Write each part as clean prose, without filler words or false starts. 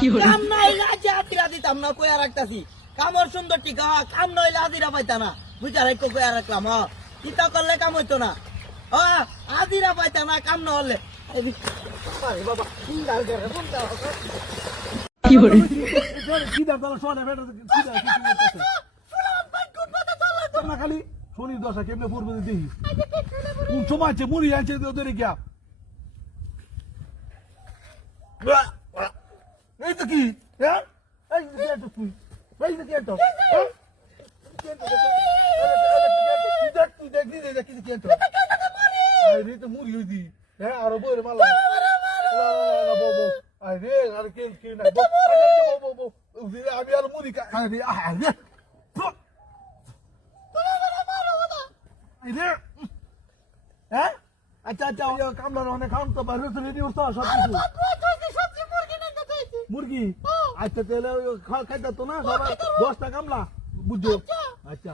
কাম নইলে আজ হাতিরা দিতাম না কই আর রাখতাছি কামর সুন্দর টিকা কাম নইলে হাতিরা পাইতা না বুঝা রাখো কই আর রাখলাম চিন্তা করলে কাম হইতো না হাতিরা পাইতা না কাম না হলে আরে বাবা চিন্তার করে কোনটা কি করে কি দাম তাহলে সোনা ফেটা কি দাম না খালি শনির দশা কেমনে পড়বে দেখি কোন সময় আছে মুড়ি আছে ওদের গিয়া এই তো কি হ্যাঁ এই তো তুই এই তো কি তো তুই দেখ কি তো আরে তো মুড়ি হইদি হ্যাঁ আর বইরে মালা আরে আর কি না আমি আর মুড়ি আরে আরে হ্যাঁ আচ্ছা আচ্ছা কামলা অনেক খাম তো বাইরে তো রেডি হতো সব কিছু মুরগি আচ্ছা তাহলে খাইতে তো না সবাই 10টা কামলা বুঝছো আচ্ছা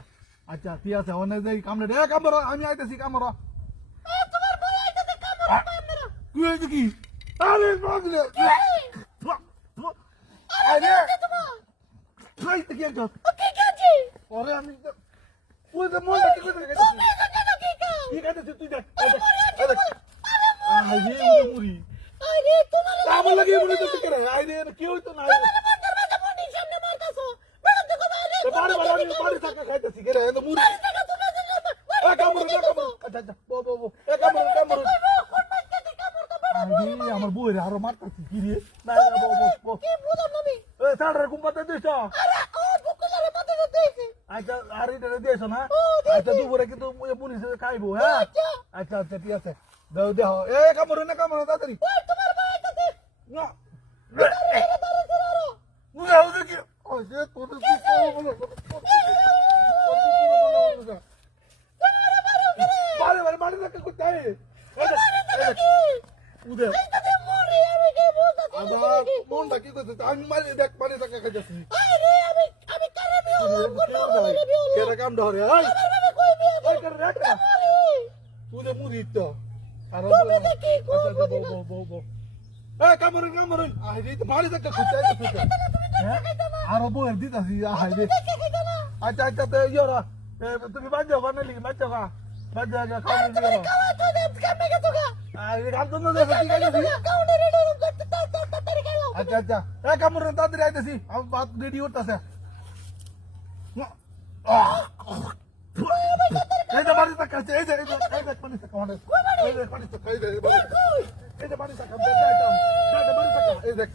আচ্ছা ঠিক আছে অনেক যাই কামলা রে কামরা আমি আইতেছি কামরা তুই হয়েছে কি আরে বাবলে আরে তুই তো কি আছো ওরে আমি ওই যে মনটা কি করে গেছে কি কাটছে তুই দেখ আরে ওরে মুড়ি আরে তোমার কাম লাগে মুড়ি তো করে আরে কি হইতো না সামনে মারতাছো বড় দেখো বাইরে বারে বারে আমি বাড়ি থেকে খাইতেছি কে রে মুড়ি আচ্ছা আচ্ছা বো কামড় আরে আমার বউরে আরো মারতাছি কি রে না বো কি বুঝলাম আমি এ সাড়ে কুম্পাতে দিছ আরে ও বুকুলারে মাথা দিতেছে আচ্ছা আর এটা দিছ না আচ্ছা দুপুরে কিন্তু পুলিশে খাইবো হ্যাঁ আচ্ছা আচ্ছা ঠিক আছে দাও দাও এ কামড় না তাড়াতাড়ি ওই তোমার বাইটাতে না তোমার মুই আউছে কি ও যে তোর কি বলো বারে বারে বারে না কই তাই উদে আবার মনটা কি করতে আমি মারি দেখ পানি টাকা খাইতেছি আমি কারে বিয়ে কেরা কাম ধরে এই ওই করে রাখ না তুই যে মুড়ি তো আর বো এ কামরুন আই রে তো মারি টাকা খুঁজতে হ্যাঁ আর বো দিতাছি আই রে আচ্ছা আচ্ছা তো ইয়োরা তুমি বাজো বানালি বাজো কা বাজো যা খাওয়া দিও আরে কাম তো না দেখি কি আচ্ছা আচ্ছা এ কামরুন তাড়াতাড়ি আইতেছি আমি বাত রেডি হতাছে এই যে বাড়ি টাকা এই যে পানি টাকা এই যে পানি টাকা এই যে বাড়ি টাকা এই যে বাড়ি টাকা এই দেখ